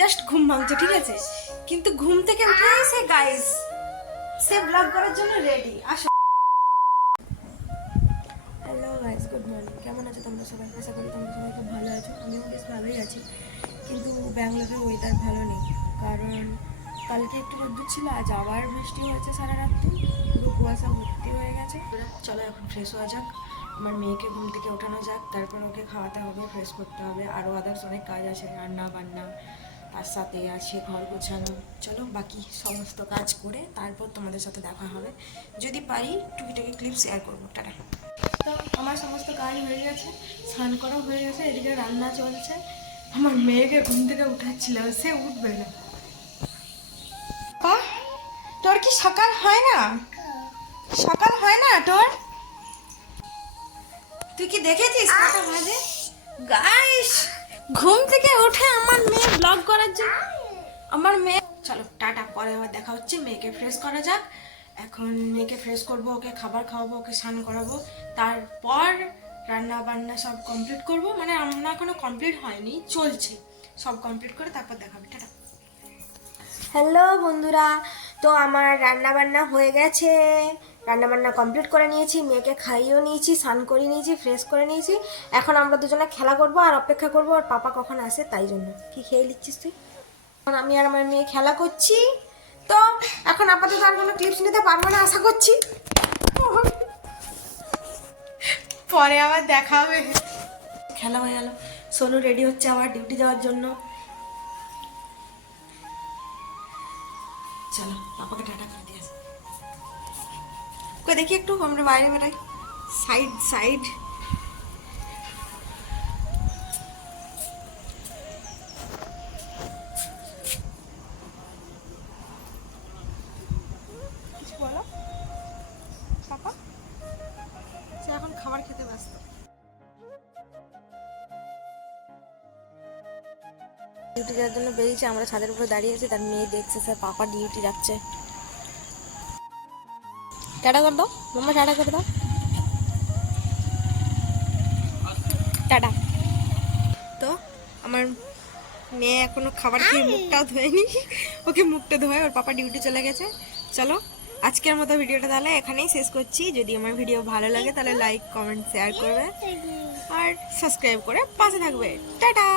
Just ঘুম ভাঙছে, ঠিক আছে? কিন্তু ঘুম থেকে উঠে এসে গাইস সে ব্লগ করার জন্য রেডি। আসো। Hello guys, good morning. কেমন আছো তোমরা সবাই? আশা করি তোমরা সবাই খুব ভালো আছো। আমিও বেশ ভালোই আছি, কিন্তু ব্যাঙ্গালোরের ওয়েদার ভালো নেই। কারণ কালকে একটু রোদ্দুর ছিল, আজ আবার বৃষ্টি হয়েছে সারা রাত্রি, পুরো কুয়াশা ভর্তি হয়ে গেছে। চলো এখন ফ্রেশ হওয়া যাক, আমার মেয়েকে ঘুম থেকে ওঠানো যাক, তারপর ওকে খাওয়াতে হবে, ফ্রেশ করতে হবে, আরও আদার্স অনেক কাজ আছে, রান্না বান্না, তার সাথে আছে ঘর গোছানো। চলো বাকি সমস্ত কাজ করে তারপর তোমাদের সাথে দেখা হবে, যদি পারি টুকিটাকি ক্লিপ শেয়ার করবো। টাটা। তো আমার সমস্ত কাজ হয়ে গেছে, স্নান করা হয়ে গেছে, এদিকে রান্না চলছে। আমার মেয়েকে ঘুম থেকে উঠাচ্ছিল, সে উঠবে না। তোর কি সকাল হয় না? সকাল হয় না তোর? তুই কি দেখেছিস কটা বাজে? গাইস, ঘুম থেকে উঠে আমার মেয়ে ব্লগ করার জন্য আমার মেয়ে। চলো টাটা, পরে আবার দেখা হচ্ছে। মেয়েকে ফ্রেশ করা যাক। এখন মেয়েকে ফ্রেশ করবো, ওকে খাবার খাওয়াবো, ওকে স্নান করাবো, তারপর রান্না বান্না সব কমপ্লিট করবো। মানে আমরা এখনো কমপ্লিট হয়নি, চলছে, সব কমপ্লিট করে তারপর দেখা হবে। টাটা। হ্যালো বন্ধুরা, তো আমার রান্না বান্না হয়ে গেছে, রান্না বান্না কমপ্লিট করে নিয়েছি, মেয়েকে খাইয়েও নিয়েছি, স্নান করে নিয়েছি, ফ্রেশ করে নিয়েছি। এখন আমরা দুজনে খেলা করবো আর অপেক্ষা করবো আর পাপা কখন আসে, তাই জন্য। কি খেয়ে নিচ্ছিস তুই? এখন আমি আর আমার মেয়ে খেলা করছি। তো এখন আপাতত আর কোনো ক্লিপস নিতে পারবো না আশা করছি, পরে আবার দেখা হবে। খেলা হয়ে গেল, সোনু রেডি হচ্ছে আবার ডিউটি যাওয়ার জন্য। চলো পাপাকে টাটা করে দিয়ে আসি। দেখি একটু আমরা বাইরে বেড়াই, সাইড সাইড। কিছু বলো পাপা, সে এখন খাবার খেতে ব্যস্ত। ডিউটি যাওয়ার জন্য বেরিয়েছে, আমরা ছাদের উপরে দাঁড়িয়ে আছি, তার মেয়ে দেখছে স্যার পাপা ডিউটি যাচ্ছে। টাটা করে দাও মাম্মা, টাটা করে দাও, টাটা। তো আমার মেয়ে এখনো খাবার খেয়ে মুখটাও ধোয়নি, ওকে মুখটা ধোয়, ওর পাপা ডিউটি চলে গেছে। চলো আজকের মতো ভিডিওটা তাহলে এখানেই শেষ করছি। যদি আমার ভিডিও ভালো লাগে তাহলে লাইক কমেন্ট শেয়ার করবে আর সাবস্ক্রাইব করে পাশে থাকবে। টাটা।